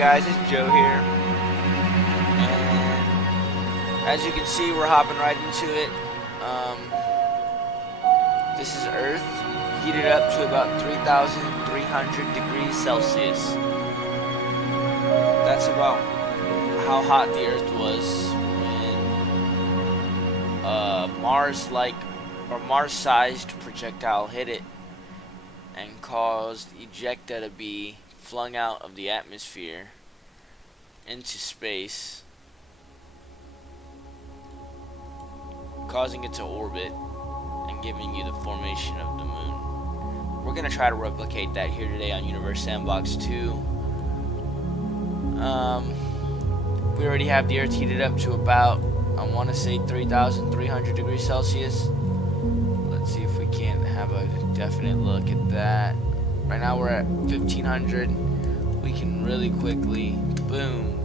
guys, it's Joe here, and as you can see, we're hopping right into it. This is Earth, heated up to about 3,300 degrees Celsius. That's about how hot the Earth was when Mars-sized projectile hit it and caused ejecta to be flung out of the atmosphere into space, causing it to orbit and giving you the formation of the moon. We're gonna try to replicate that here today on Universe Sandbox 2. We already have the Earth heated up to about, I want to say 3,300 degrees Celsius. Let's see if we can't have a definite look at that. Right now we're at 1,500. We can really quickly, boom.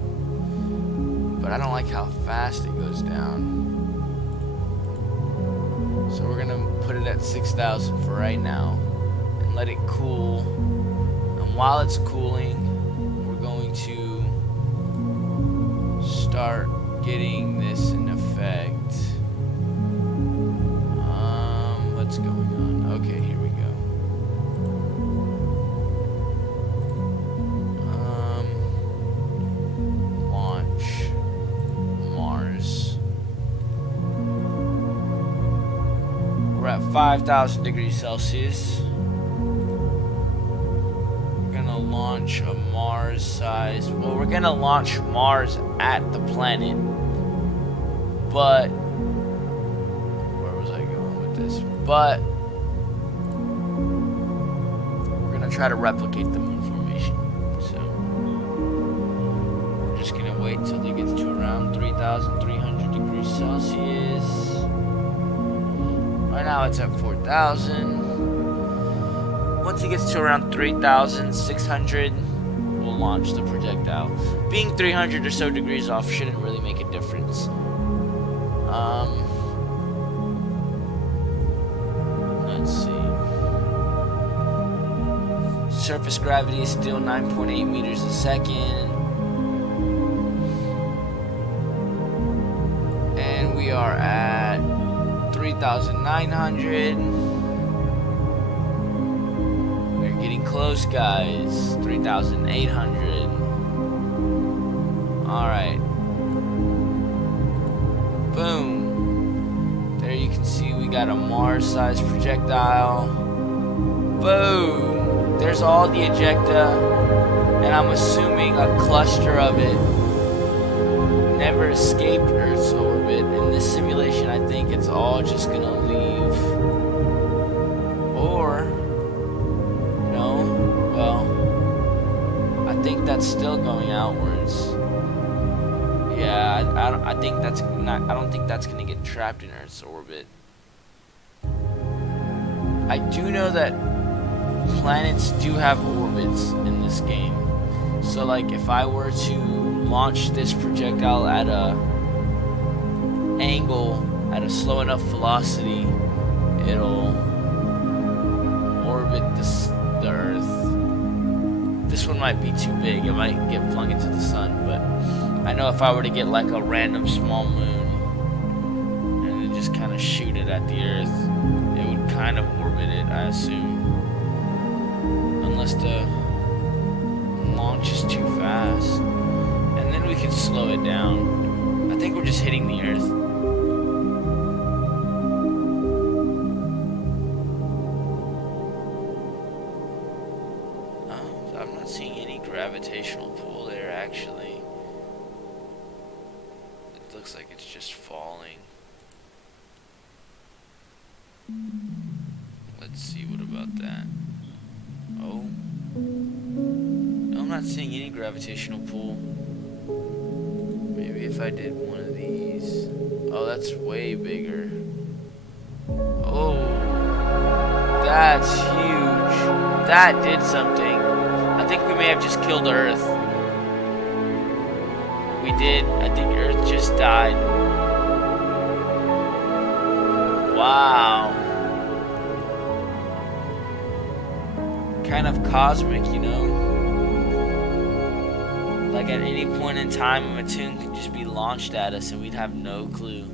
But I don't like how fast it goes down. So we're gonna put it at 6,000 for right now and let it cool. And while it's cooling, we're going to start getting this in effect. What's going on? Okay, here we go. Launch Mars. We're at 5,000 degrees Celsius. We're gonna launch a Mars-sized. Well, we're gonna launch Mars at the planet, but but we're gonna try to replicate the moon formation. So we're just gonna wait till it gets to around 3,300 degrees Celsius. Right now it's at 4,000. Once it gets to around 3,600, we'll launch the projectile. Being 300 or so degrees off shouldn't really make a difference. Let's see. Surface gravity is still 9.8 meters a second. And we are at 3,900. We're getting close, guys. 3,800. Alright. Boom. There you can see we got a Mars-sized projectile. Boom! There's all the ejecta, and I'm assuming a cluster of it never escaped Earth's orbit. In this simulation, I think it's all just gonna leave. Or, no, well, I think that's still going outwards. Yeah, I think that's not. I don't think that's gonna get trapped in Earth's orbit. I do know that planets do have orbits in this game. So, like, if I were to launch this projectile at a angle, at a slow enough velocity, it'll orbit the Earth. This one might be too big. It might get flung into the sun, but I know if I were to get like a random small moon and then just kind of shoot it at the Earth, it would kind of orbit it, I assume. Unless the launch is too fast. And then we can slow it down. I think we're just hitting the Earth. Oh, I'm not seeing any gravitational pull there, actually. Looks like it's just falling. Let's see, what about that? Oh. No, I'm not seeing any gravitational pull. Maybe if I did one of these. Oh, that's way bigger. Oh. That's huge. That did something. I think we may have just killed Earth. We did. I think Earth just died. Wow. Kind of cosmic, you know? Like at any point in time, a tune could just be launched at us and we'd have no clue.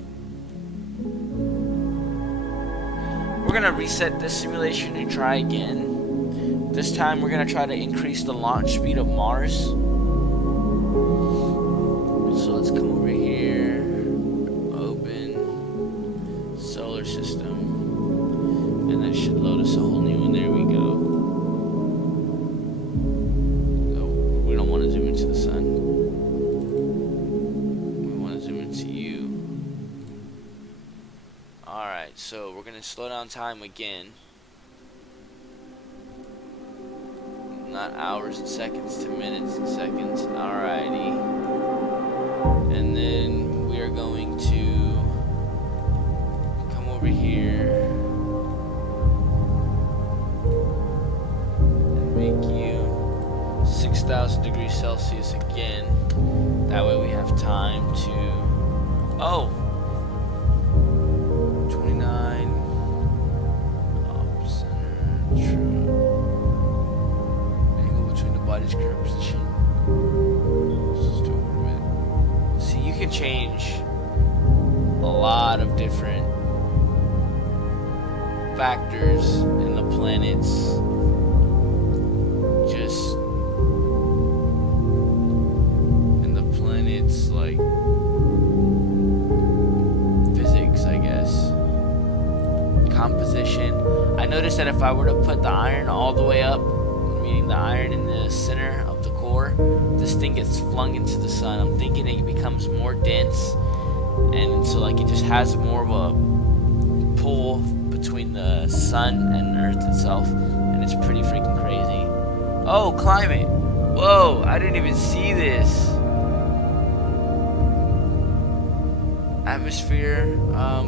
We're gonna reset this simulation and try again. This time we're gonna try to increase the launch speed of Mars. So let's come over here, open, solar system, and that should load us a whole new one. There we go. We don't want to zoom into the sun. We want to zoom into you. Alright, so we're going to slow down time again. Not hours and seconds to minutes and seconds. Alrighty. And then we are going to come over here and make you 6,000 degrees Celsius again. That way we have time to... Oh! 29. Off center. True. Angle between the body's current position. See, you can change a lot of different factors in the planets. Just in the planets, like physics, I guess. Composition. I noticed that if I were to put the iron all the way up, meaning the iron in the center of the core, this thing gets flung into the sun. I'm thinking it becomes more dense, and so like it just has more of a pull between the sun and Earth itself, and it's pretty freaking crazy. Oh, climate. Whoa, I didn't even see this. Atmosphere,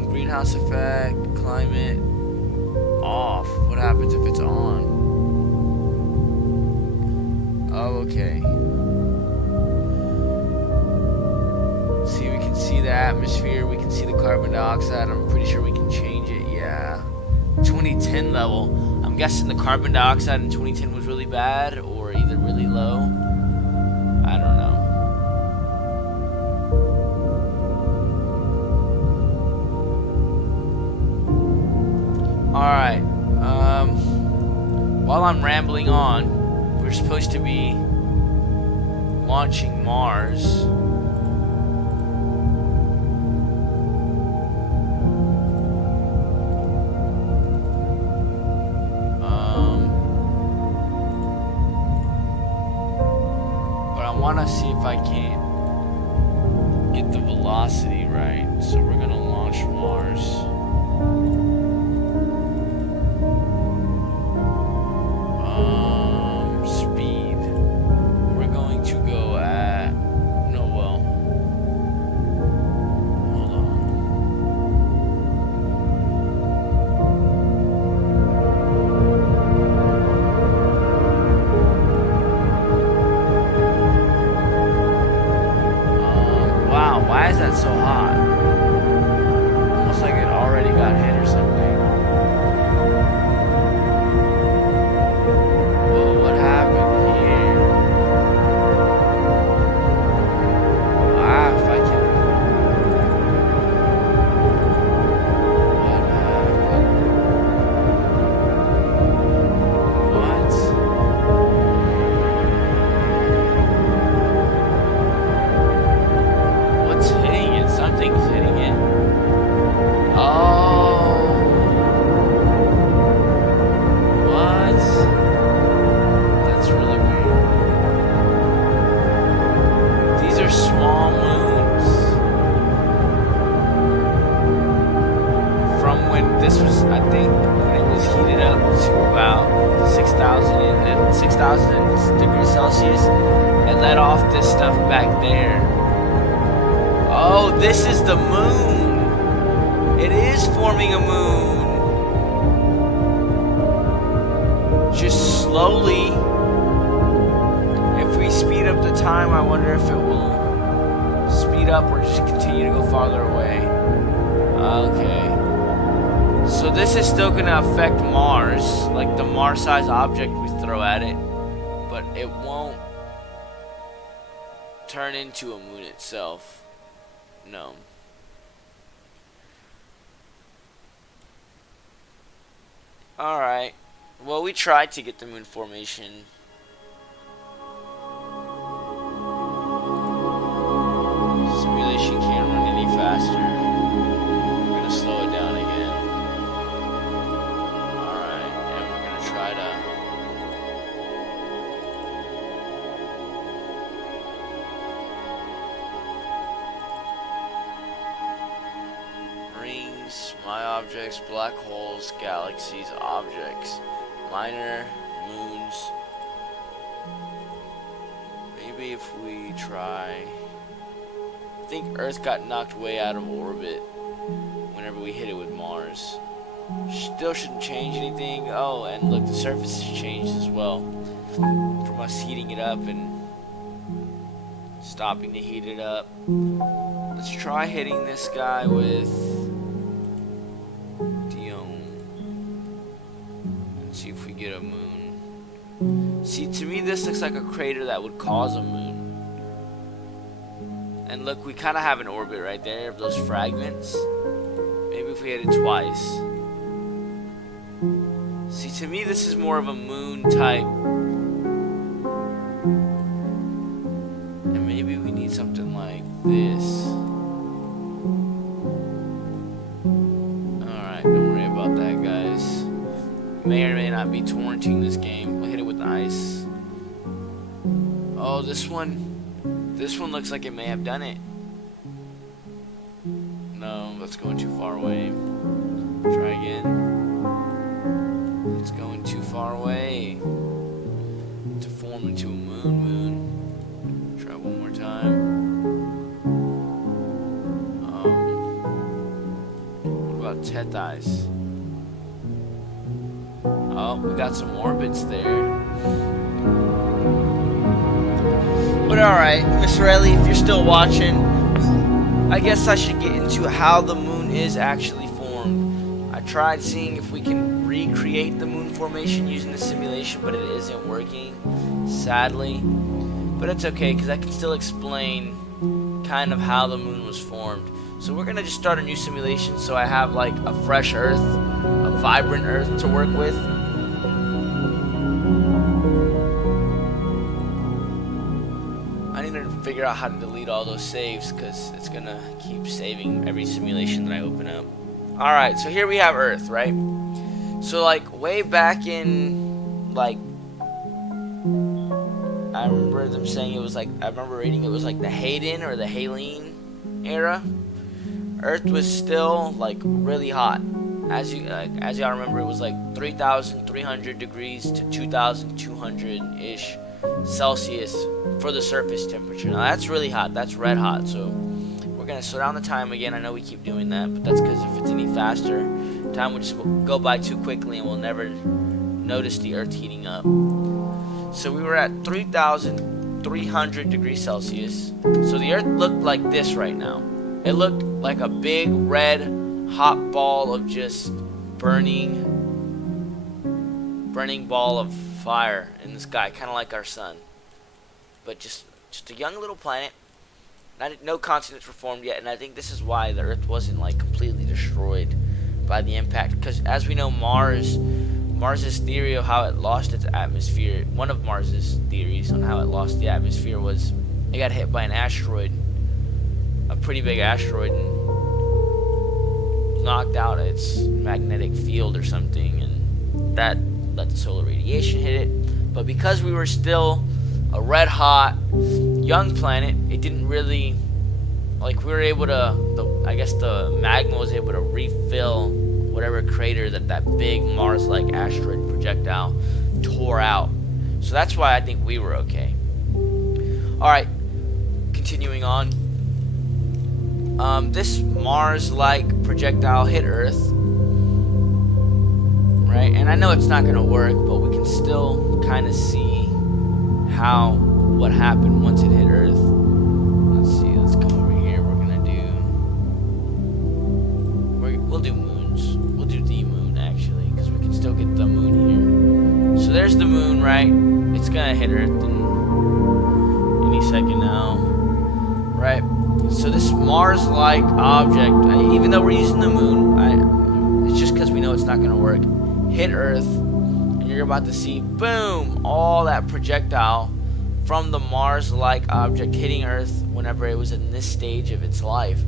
greenhouse effect, climate, off. What happens if it's on? Oh, okay. See, we can see the atmosphere, we can see the carbon dioxide. I'm pretty sure we can change it, yeah. 2010 level. I'm guessing the carbon dioxide in 2010 was really bad or either really low. I don't know. Alright. While I'm rambling on, we're supposed to be launching Mars. But I want to see if I can't get the velocity right. So we're going to launch Mars. Why is that so hot? Almost like it already got hit or something. Oh, what happened here? Ah, if I can... What happened? What? What's hitting it? Something's hitting it. Oh. What? That's really weird. These are small moons. From when this was, I think, when it was heated up to about 6,000 degrees Celsius, and let off this stuff back there. Oh, this is the moon. It is forming a moon. Just slowly. If we speed up the time, I wonder if it will speed up or just continue to go farther away. Okay. So this is still going to affect Mars, like the Mars-sized object we throw at it, but it won't turn into a moon itself. No. Alright. Well, we tried to get the moon formation. Simulation can't run any faster. We're gonna slow it down again. Alright, and we're gonna try to... rings, my objects, black holes, galaxies, objects, minor, moons. Maybe if we try... I think Earth got knocked way out of orbit whenever we hit it with Mars. Still shouldn't change anything. Oh, and look, the surface has changed as well. From us heating it up and stopping to heat it up. Let's try hitting this guy with Dion. And see if we get a moon. See, to me this looks like a crater that would cause a moon. And look, we kind of have an orbit right there of those fragments. Maybe if we hit it twice. See, to me this is more of a moon type. And maybe we need something like this. Alright, don't worry about that, guys. May or may not be torrenting this game. We'll hit it with ice. Oh, this one looks like it may have done it. No, that's going too far away. Try again. It's going too far away to form into a moon. Try one more time. What about Tethys? Oh, we got some orbits there. But alright, Ms.Aureli, if you're still watching, I guess I should get into how the moon is actually formed. I tried seeing if we can recreate the moon formation using the simulation, but it isn't working, sadly. But it's okay, because I can still explain kind of how the moon was formed. So we're going to just start a new simulation so I have like a fresh Earth, a vibrant Earth to work with. Figure out how to delete all those saves because it's gonna keep saving every simulation that I open up. Alright, so here we have Earth, right? So like way back in like I remember them saying it was like I remember reading it was like the Hayden or the Halene era. Earth was still like really hot. As y'all remember, it was like 3,300 degrees to 2,200-ish Celsius for the surface temperature. Now that's really hot. That's red hot. So we're gonna slow down the time again. I know we keep doing that, but that's because if it's any faster, time will just go by too quickly and we'll never notice the Earth heating up. So we were at 3,300 degrees Celsius. So the Earth looked like this right now. It looked like a big red hot ball of just burning ball of fire in the sky, kind of like our sun, but just a young little planet. No continents were formed yet, and I think this is why the Earth wasn't like completely destroyed by the impact, because as we know, Mars's theory of how it lost its atmosphere, one of Mars's theories on how it lost the atmosphere was it got hit by an asteroid, a pretty big asteroid, and knocked out its magnetic field or something, and that let the solar radiation hit it. But because we were still a red hot young planet, it didn't really, like, we were able to, I guess the magma was able to refill whatever crater that big Mars-like asteroid projectile tore out. So that's why I think we were okay. Alright, continuing on. This Mars-like projectile hit Earth, right? And I know it's not going to work, but we can still kind of see what happened once it hit Earth. Let's see, let's come over here. We'll do moons. We'll do the moon, actually, because we can still get the moon here. So there's the moon, right? It's going to hit Earth in any second now. right? So this Mars-like object, even though we're using the moon, it's just because we know it's not going to work, hit Earth, and you're about to see, boom, all that projectile from the Mars-like object hitting Earth whenever it was in this stage of its life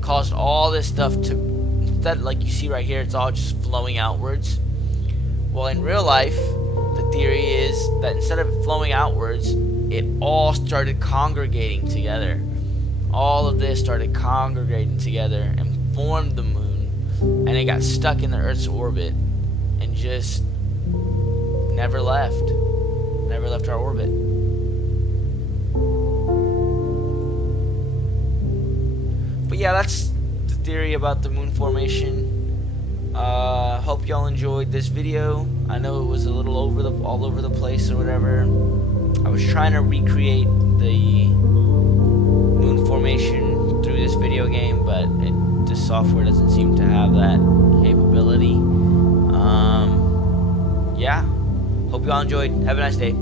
caused all this stuff to, instead, like you see right here, it's all just flowing outwards. Well, in real life, the theory is that instead of flowing outwards, it all started congregating together. All of this started congregating together and formed the moon, and it got stuck in the Earth's orbit and just never left our orbit. But yeah, that's the theory about the moon formation. Hope y'all enjoyed this video. I know it was a little all over the place or whatever. I was trying to recreate the moon formation through this video game, but the software doesn't seem to have that capability. Yeah. Hope y'all enjoyed. Have a nice day.